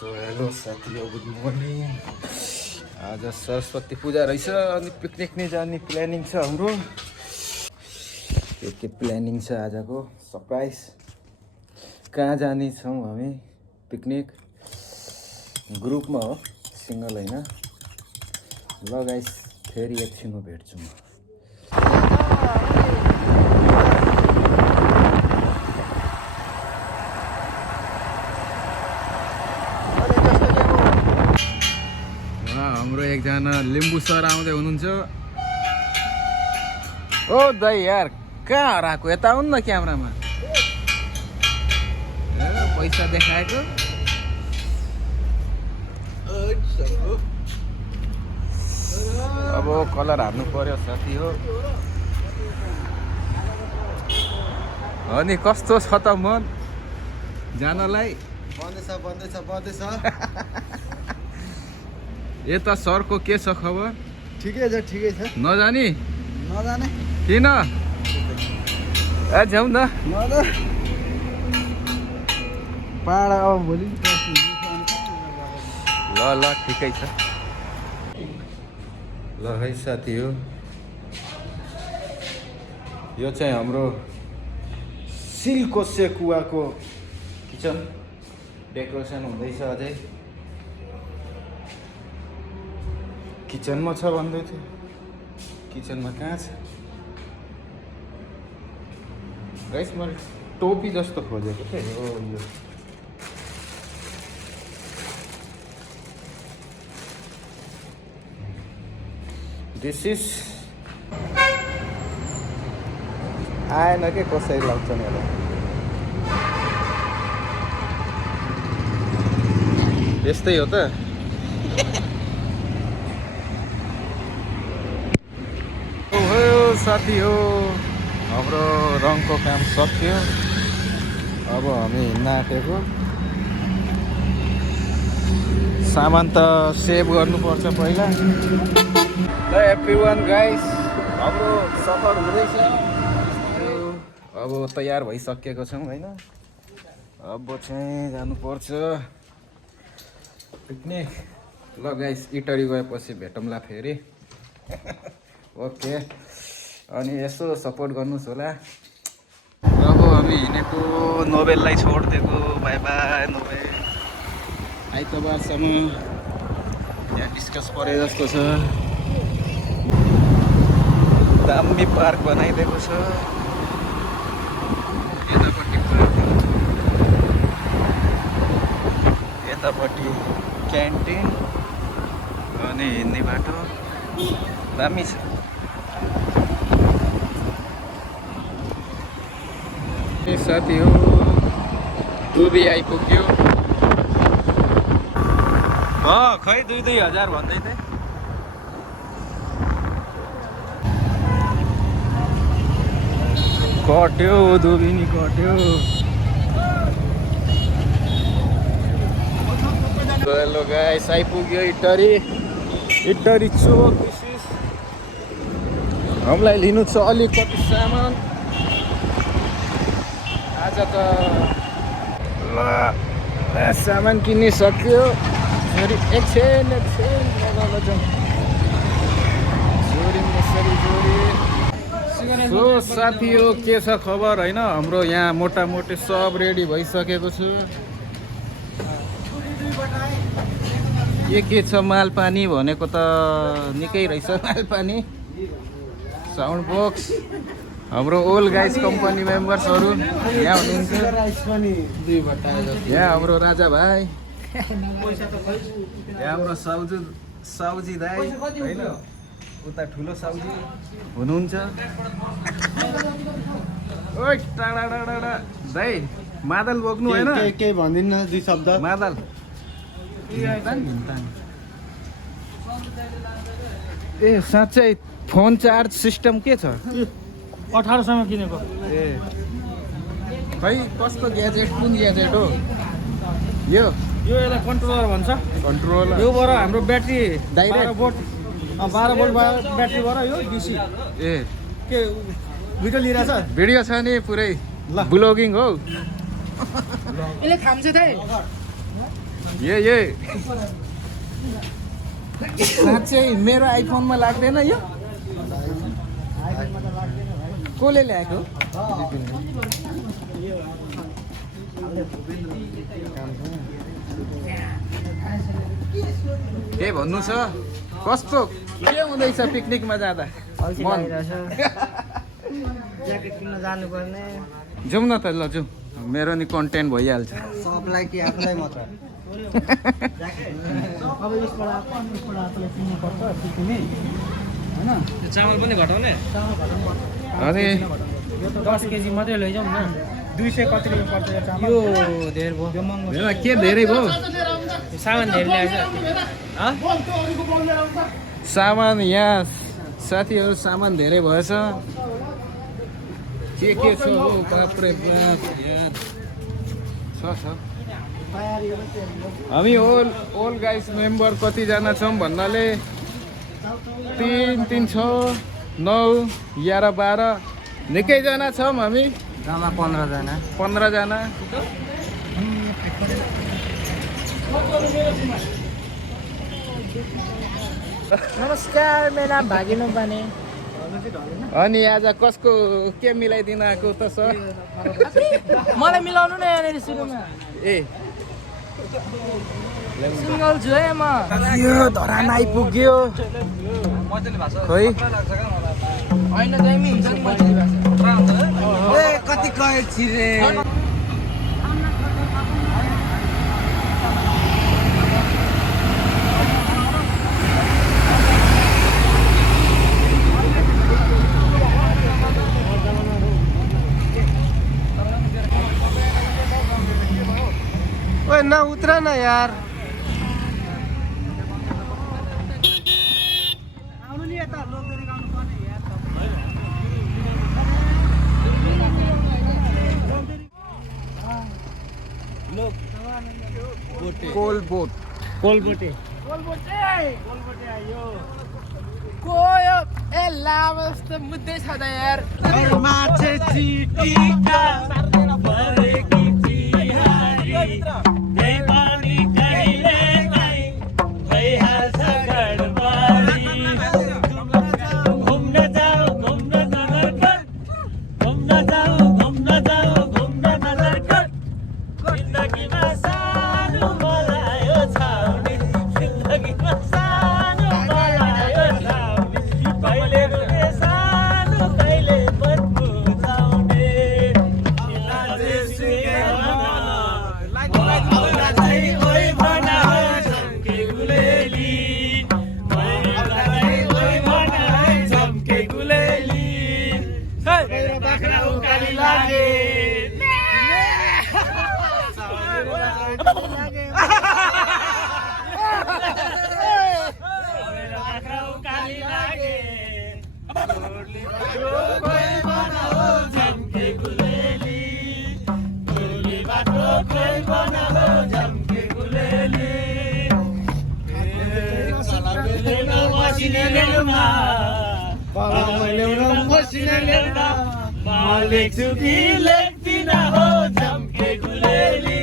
So hello साथीहरू good morning. आज सरस्वती पूजा रहेछ अनि पिकनिक नै जाने प्लानिङ छ हाम्रो। के प्लानिङ छ आजको सरप्राइज। कहाँ जाने छौँ हामी पिकनिक? ग्रुपमा हो, सिङ्गल होइन। ल गाइस फेरि एकछिनमा भेट्छु म। हाम्रो एकजना लिम्बू सर आउँदै हुनुहुन्छ। ओ दाइ यार कहाँ हराएको? यता आउनु न क्यामेरामा। पैसा देखाएको। अब कलर हाल्नु पर्यो साथी हो। अनि कस्तो छ त मन जानलाई? बन्दैछ। यता सरको के छ खबर? ठिकै छ। नजाने नजाने किन? ए जाउँ न। पाहाड अब भोलि ल ठिकै छ। ल है साथी हो, यो चाहिँ हाम्रो सिल्को सेकुवाको किचन डेकोरेसन हुँदैछ। अझै किचनमा छ भन्दै थियो। किचनमा कहाँ छ गाइस? मैले टोपी जस्तो खोजेको थिएँ। हो यो दिस इज आएन के कसरी लाग्छ नि होला। यस्तै हो त। साथी हो, हाम्रो रङको काम सक्यो। अब हामी हिँड्न आँटेको। सामान त सेभ गर्नुपर्छ पहिला। ल एभ्रिवान गाइस, हाम्रो सफर हुँदैछ। अब तयार भइसकेको छौँ होइन। अब चाहिँ जानुपर्छ पिकनिक। ल गाइस इटरी गएपछि भेटौँला फेरि। ओके, अनि यसो सपोर्ट गर्नुहोस् होला। अब हामी हिँडेको नोबेललाई छोडिदिएको। By by Nobel. आइतबारसम्म यहाँ डिस्कस परे जस्तो छ। दामी पार्क बनाइदिएको छ। यतापट्टि पार्क, यतापट्टि क्यान्टिन अनि हिँड्ने बाटो दामी छ। साथी हो दुबी आइपुग्यो। खै 2,000 भन्दै थिएँ। कट्यो दुबी नि कट्यो। हेलो गाइस आइपुग्यो इटरी चोक। हामीलाई लिनु छ अलिकति सामान आज त। ल सामान किनिसक्यो। फेरि एकछिन सो साथी हो के छ खबर होइन? हाम्रो यहाँ मोटामोटी सब रेडी भइसकेको छु। के छ मालपानी भनेको त निकै रहेछ मालपानी। साउन्ड बक्स, हाम्रो ओल गाइस कम्पनी मेम्बर्सहरू यहाँ हुनुहुन्छ। यहाँ हाम्रो राजा भाइ, यहाँ हाम्रो साउजी दाइ होइन, उता ठुलो साउजी हुनुहुन्छ। ओइ टाढा दाइ मादल बोक्नु होइन? केही भन्दिनँ, 2 शब्द मादल। ए साँच्चै फोन चार्ज सिस्टम के छ? 1800 किनेको। ए खै कस्तो ग्याजेट? कुन ग्याजेट हो यो? यसलाई कन्ट्रोलर भन्छ। कन्ट्रोलर योबाट हाम्रो ब्याट्री डाइरेक्ट 12 भोल्ट ब्याट्रीबाट यो डीसी। ए के भिडियो लिइरहेछ? भिडियो छ नि पुरै ब्लगिङ हो। यसले थाम्छ दाइ। ये साँच्चै मेरो आइफोनमा लाग्दैन यो कसले ल्याएको के भन्नु छ कस्तो के हुँदैछ पिकनिकमा जाँदा मन ज्याकेट किन्न जानुपर्ने जाउँ न त ल जाउँ मेरो नि कन्टेन्ट भइहाल्छ सबलाई कि आफूलाई मात्र अब यसबाट आफूलाई किन्नु पर्छ किन्ने होइन चामल पनि घटाउने अनि यो त 10 केजी मात्रै लैजाउँ न 200 कति रुपियाँ पर्छ यो चामल यो धेरै भयो यो महँगो हेर के धेरै भयो सामान धेरै ल्याएछ सामान यहाँ साथीहरू सामान धेरै भएछ के छ हो बाफ्रे बाफ यार छ हामी ओल गाइस मेम्बर कतिजना छौँ भन्नाले 3 3 6 9 11 12 निकैजना छौँ हामी जम्मा 15 जना नमस्कार मेरो नाम भागिनु पाने अनि आज कसको के मिलाइदिन आएको त सर मलाई मिलाउनु न यहाँनिर सुरुमा ए सिङ्गल छु है म यो धरान आइपुग्यो खोइ होइन दामी हुन्छ नि मजाले भाषा ए कति कहे छिरे ओए ना उतरा ना यार कोलबोटे आयो कोयो ए लामो जस्तो मुद्दै छ त यार माछे चिटिका भरेकी तिहारी त्यही पानी कहिले नै भइहाल्छ गडबडी घुम्न जाऊ नजरकट घुम्न नजरकट जिन्दगीमा सानो मलायो छाउने जिन्दगीमा सानो मलायो छाउने कहिले रुने सानो कहिले बन्नु जाउने लाजे सुकेमा ओइ भना झम्के गुलेली ओइ भना झम्के गुलेली मेरो बाख्रा उकाली लागे लेख्छु कि लेख्दिन हो झम्के गुलेली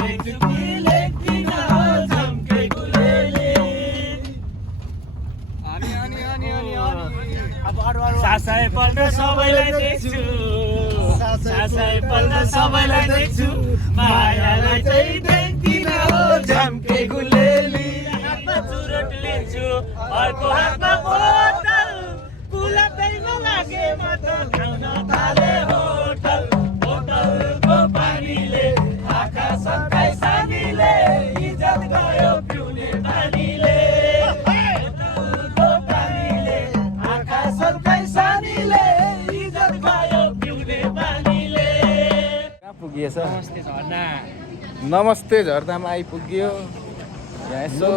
लेख्छु कि लेख्दिन हो झम्के गुलेली सासाए पल्ट सबैलाई देख्छु सासाए पल्ट सबैलाई देख्छु मायालाई चाहिँ देख्दिन हो झम्के गुलेली हातमा चुरोट लिन्छु अर्को हातमा बोतल कुलादैमा लागे म त खाउन थाले होटलको पानीले आँखा सन्काइ सानीले इज्जत गयो पिउने पानीले होटलको पानीले आँखा सन्काइ सानीले इज्जत गयो पिउने पानीले कहाँ पुगिएछ नमस्ते झर्दामा आइपुग्यो यहाँ यसो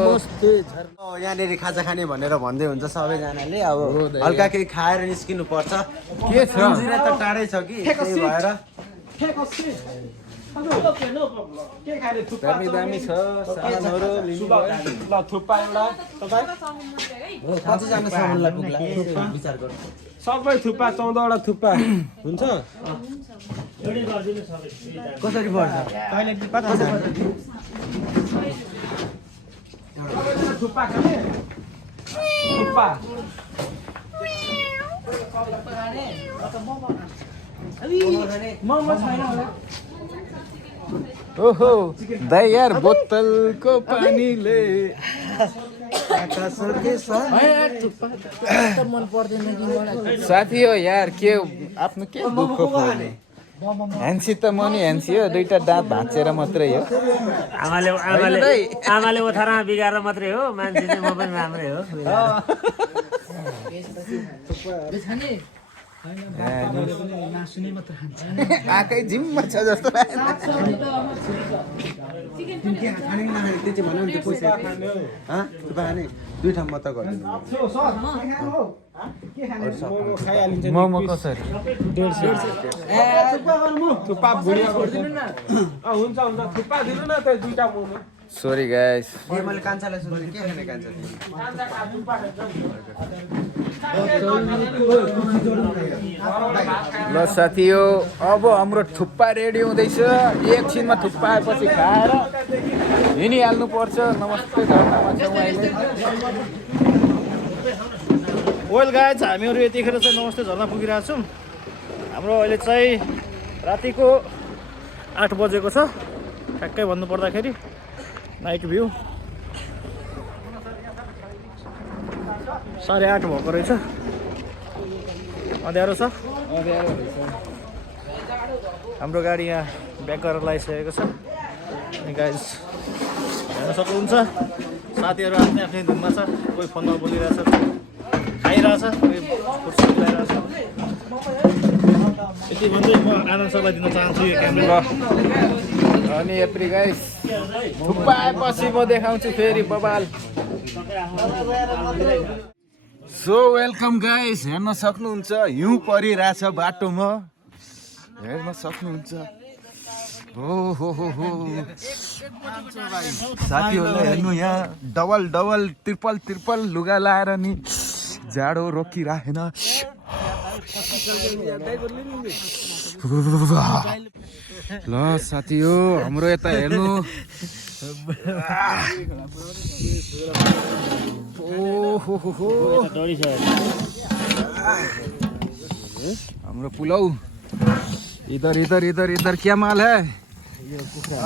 यहाँनिर खाजा खाने भनेर भन्दै हुन्छ सबैजनाले अब हो दाइ। हल्का केही खाएर निस्किनु पर्छ के छ मन्दिर त टाढै छ कि त्यही भएर के खाने थुक्पा दामी दामी छ सामानहरू लिनु भयो। ल थुक्पा एउटा तपाईँ कतिजना सामानलाई पुग्ला विचार गर्नु सबै थुक्पा 14 वटा थुक्पा हुन्छ कसरी पर्छ कहिले कति थुक्पा खाने थुक्पा मोमो छैन होला ओहो दाइ यार बोतलको पानीले साथी हो यार के आफ्नो के दुःख पर्ने ह्यान्सी त म नि ह्यान्सी हो दुईटा दाँत भाँचेर मात्रै हो आमाले ओथारमा बिगाएर मात्रै हो मान्छे चाहिँ म पनि राम्रै हो आकै जिम्मा छ जस्तो खाने नखाने त्यो चाहिँ भनौँ नि त्यो पैसा थुक्पा खाने दुई ठाउँ मात्र गरिदिनु मोमो कसरी थुक्पा बुढी हुन्छ थुक्पा दिनु न त्यो दुईटा मोमो सरी गाइस मैले कान्छालाई सोधेँ के खाने कान्छाले ल साथी हो अब हाम्रो थुक्पा रेडी हुँदैछ एकछिनमा थुक्पा आएपछि खाएर हिँडिहाल्नु पर्छ नमस्ते धर्ममा छौँ अहिले वेल गाइज हामीहरू यतिखेर चाहिँ नमस्ते झर्ना पुगिरहेको छौँ हाम्रो अहिले चाहिँ रातिको 8 बजेको छ ठ्याक्कै भन्नुपर्दाखेरि नाइट भ्यू 8:30 भएको रहेछ अँध्यारो छ हाम्रो गाडी यहाँ ब्याक गरेर लगाइसकेको छ अनि गाइज हेर्न सक्नुहुन्छ साथीहरू आफ्नै आफ्नै धुनमा छ कोही फोनमा बोलिरहेछ खाइरहेछ कोही फुर्सद लगाइरहेछ यति भन्दै म आनन्द सरलाई दिन चाहन्छु यो क्यामेरा अनि यत्रि गाइस थुक्पा आएपछि म देखाउँछु फेरि बबाल सो वेलकम गाइस हेर्न सक्नुहुन्छ हिउँ परिरहेछ बाटोमा हेर्न सक्नुहुन्छ हो साथीहरूले हेर्नु यहाँ डबल त्रिपल लुगा लाएर नि जाडो रोकिराखेन ल साथी हो हाम्रो यता हेर्नु हाम्रो पुलाउ इधर क्या माल है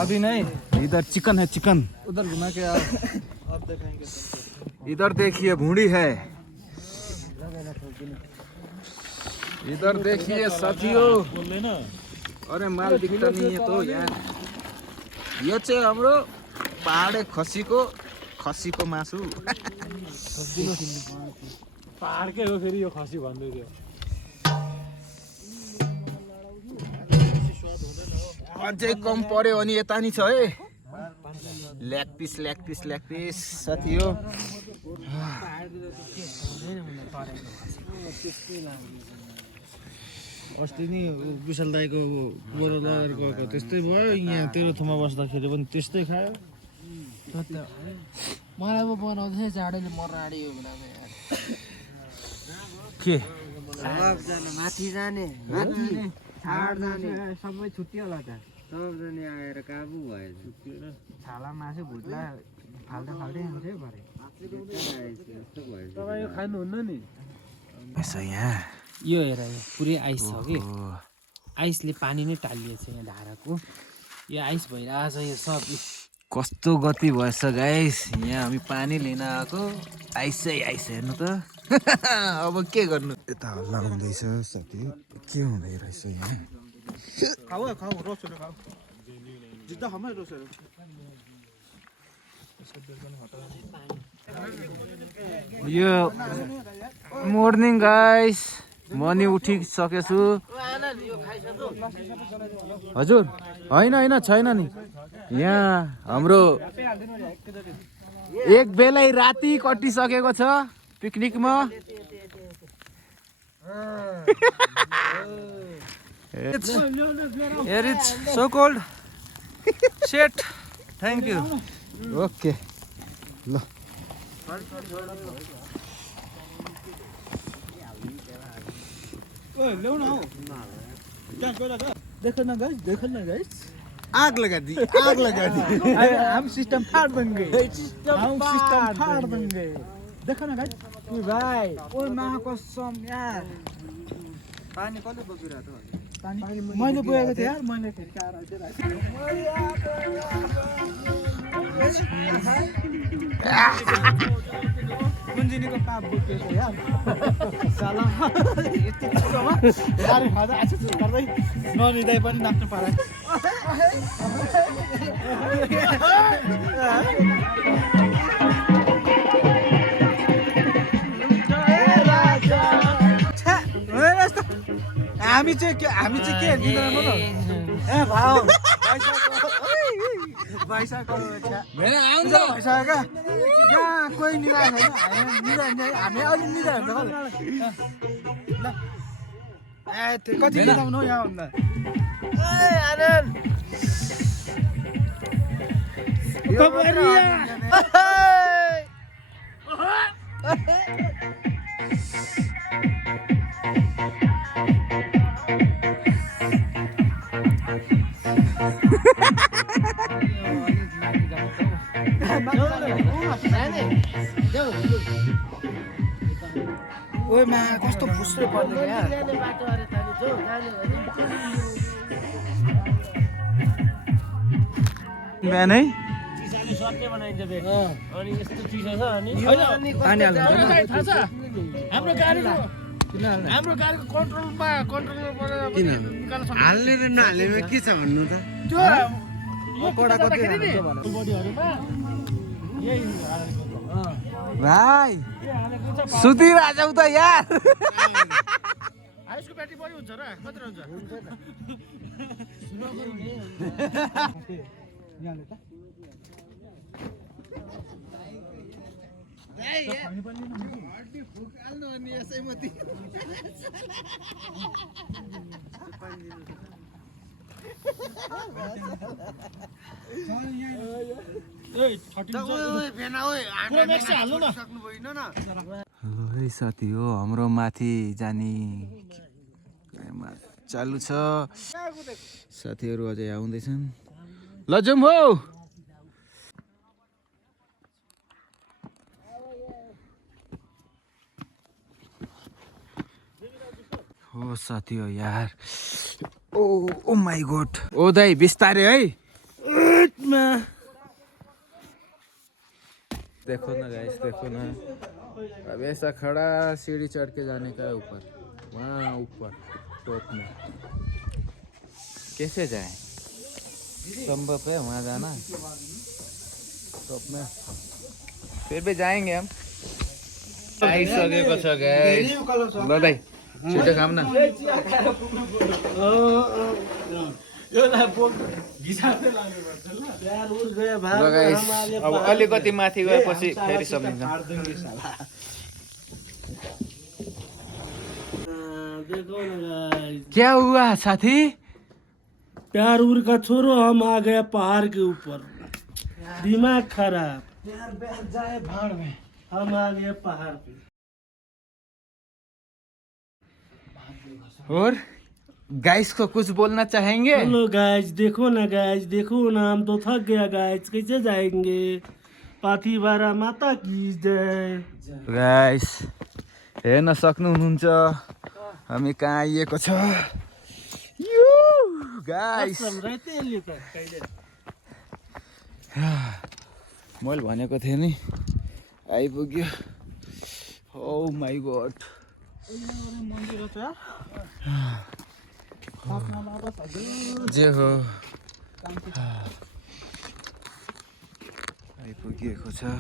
अभी नहीं इधर चिकन है चिकन उधर घुमा के आओ अब देखेंगे इधर देखिए भूड़ी है इधर देखिए साथियों अरे माल दिखता नहीं है तो यार यो चाहिँ हाम्रो पहाडे खसीको मासु पहाडकै हो फेरि यो खसी भन्दै थियो अझै कम पर्यो अनि यता नि छ है ल्याग पिस साथी हो अस्ति नि विशाल दाईको बोरो लगेर गएको त्यस्तै भयो यहाँ तेरो ठाउँमा बस्दाखेरि पनि त्यस्तै खायो मलाई पो बनाउँदै जाडोले मर्न आँट्यो के माथि जाने सबै छुट्टी होला त सबजना आएर काबु भयो छाला मासु भुट्ला फाल्दै आउँछ भरे तपाईँ यो खानुहुन्न नि यसो यहाँ यो हेर यो पुरै आइस छ कि आइसले पानी नै टालिएछ यहाँ धाराको यो आइस भइरहेछ यो सब कस्तो गति भएछ गाइस यहाँ हामी पानी लिन आएको आइसै आइस हेर्नु त अब के गर्नु यता हल्ला हुँदैछ साथी के हुँदै रहेछ यहाँ खाऊ रोसहरू खाऊ जित्दा खाऊ रोसहरू यो मर्निङ गाइस म नि उठिसकेछु हजुर होइन छैन नि यहाँ हाम्रो एक बेलै राति कटिसकेको छ पिकनिकमा Here it's so cold. Set thank you okay ल ओए ल्याउ न हौ त्यहाँ गएर देख न गाइस आग लगा दी हम सिस्टम फाड़ देंगे देख न गाइस भाइ ओइ माहा कसम यार पानी कसले बोकिरहेको पानी मैले बोकेको थिएँ यार मैले फेरि आएर कुञ्जिनीको पाप बोकेको यार साला यति चिसोमा गाडी खाँदा आछुछ गर्दै ननिदाइ पनि नाच्नु पारा हामी चाहिँ के दिँदैन न ए भाउ भइसक्यो क्या यहाँ कोही निराश छैन हामी अलि निराश हुन्छ ल ए त्यो कति निदाउनु यहाँ भन्दा ओइ मा कस्तो फुस्रै पर्दैन यार बिहानै हाम्रो गाडीको कन्ट्रोलमा हाल्ने र नहाल्नेमा के छ भन्नु त भाइ सुतिरहेछौ त यार आयुषको ब्याट्री बढी हुन्छ र कति हुन्छ है साथी हो हाम्रो माथि जाने चालु छ साथीहरू अझै आउँदैछन् ल जाउँ हो साथी हो यार ओ माई गॉड ओ दाई बिस्तारै है देखो ना गाइस देखो ना अब ऐसा खड़ा सीढ़ी चढ़ के जाने का है ऊपर वहाँ ऊपर टॉप में कैसे जाए संभव है वहाँ जाना टॉप में फिर भी जाएंगे हम आइसकेको छ गाइस ल दाइ छिटो खाम न ल गाइस अब अलिकति माथि गएपछि फेरि सम्झिन्छ क्या हुआ साथी प्यार उर का छोरो हम आ गए पहाड़ के ऊपर दिमाग खराब जाए भाड़ में हम आ गए पहाड़ पे और गाइस को कुछ बोलना चाहेंगे हेलो गाइस देखो ना हम तो थक गया गाइस कैसे जाएंगे पाथीभारा माता की जय गाइस हेर्न सक्नुहुन्छ हामी कहाँ आइएको छ यो गाइस मैले भनेको थिएँ नि आइपुग्यो ओ माई गॉड जे हो आइपुगेको छ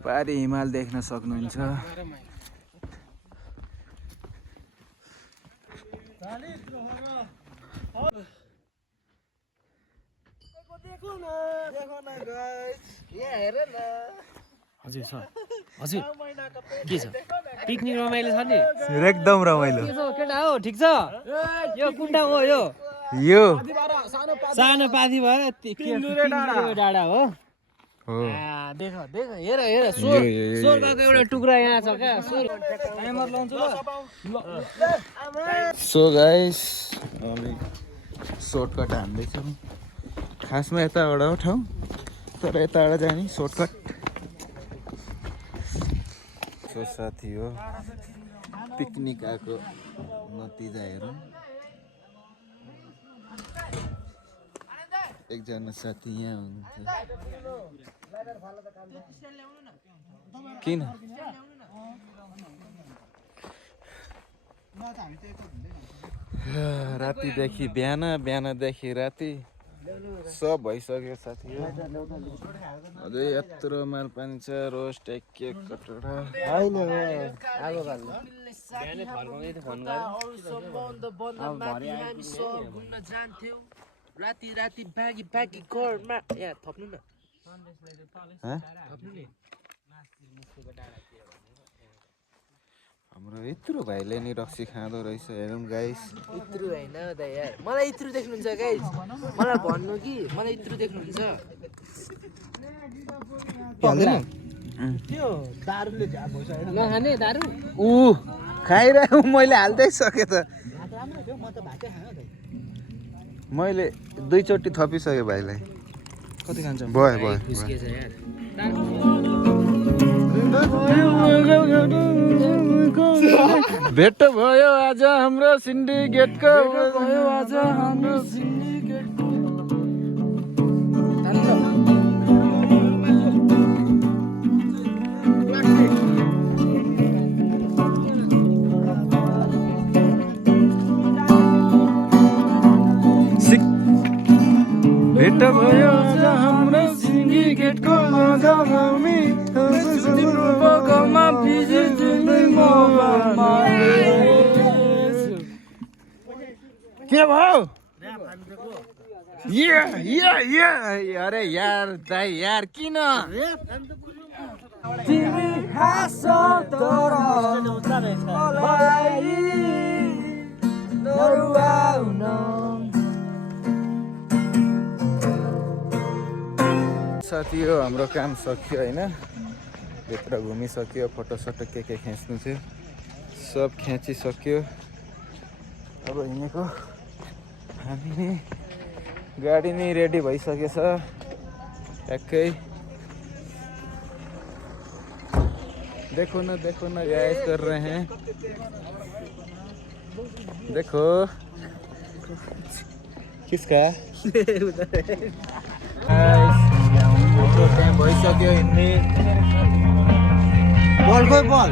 पारी हिमाल देख्न सक्नुहुन्छ हजुर सर हजुर के छ पिकनिक रमाइलो छ नि एकदम रमाइलो के छ केटा हो ठिक छ यो कुन ठाउँ हो यो यो सानो पाथी भएर डाँडा हो हो देख देख हेर हेर स्वर्गको एउटा टुक्रा यहाँ छ क्या सो गाइस हामी सर्टकट हान्दैछौँ खासमा यताबाट हो ठाउँ तर यताबाट जाने सर्टकट सो साथी हो पिकनिक आएको नतिजा हेरौँ एकजना साथी यहाँ हुनुहुन्छ किन रातिदेखि बिहान बिहानदेखि राति सब भइसक्यो साथी हो अझै यत्रो माल पानी छ रोस्ट एक केक कटोरा राति राति बागी बागी घरमा यहाँ थप्नु न हाम्रो यत्रो भाइले नि रक्सी खाँदो रहेछ हेरौँ गाइस इत्रु होइन त यार मलाई इत्रु देख्नुहुन्छ गाइस मलाई भन्नु कि मलाई इत्रु देख्नुहुन्छ नखाने दारु ऊ खाइरहेको मैले हाल्दै सकेँ त मैले 2 चोटि थपिसकेँ भाइलाई कति खान्छ भयो भयो खुस्किएछ यार भेट भयो आज हाम्रो सिन्डिकेटको भयो आज हाम्रो भेट भयो आज हाम्रो सिन्डिकेटको मजा हामी बगमा बिजी के भयो अरे यार दाइ यार किन तिमी हाँसौ तर मलाई नरुवाउन साथी हो हाम्रो काम सकियो होइन भित्र घुमिसक्यो फोटोसोटो के खिच्नु थियो सब खिचिसक्यो अब हिँडेको हामी नि गाडी नै रेडी भइसकेछ ट्याक्कै देखो न गाइस कर रहे हैं देखो किसका हाम्रो टाइम भइसक्यो हिँड्ने बल खोइ बल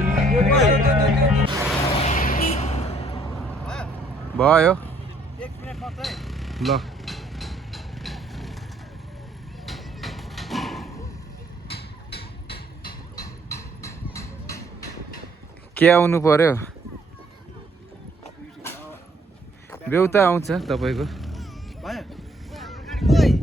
भयो ल के आउनु पर्यो बेउता आउँछ तपाईको भयो